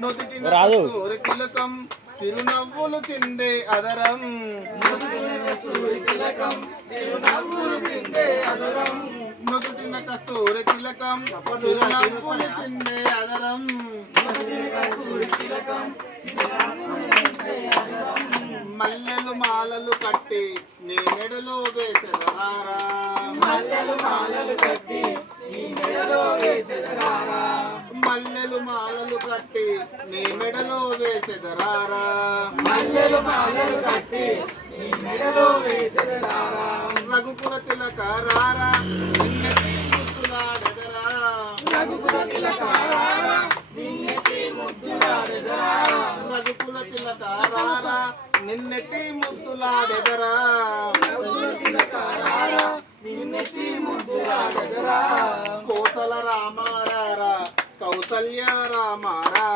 నుదుటిన కస్తూరి తిలకం చిరునవ్వులు చిందే అదరం నుదుటిన కస్తూరి తిలకం చిరునవ్వులు చిందే అదరం మల్లెలు మాలలు కట్టి నీ మెడలో వేసెదరారా మల్లెలు మాలలు కట్టి నీ మెడలో వేసెదరారా మల్లెలు మాలలు కట్టి నీ మెడలో వేసెదరారా మల్లెలు మాలలు కట్టి నీ మెడలో వేసెదరారా రఘుకుల తిలక రారా నిన్నెత్తి ముద్దులాడెదరా రఘుకుల తిలక రారా నిన్నెత్తి ముద్దులాడెదరా రఘుకుల తిలక రారా నిన్నెత్తి ముద్దులాడెదరా కోసల రామారా కౌసల్య రామారా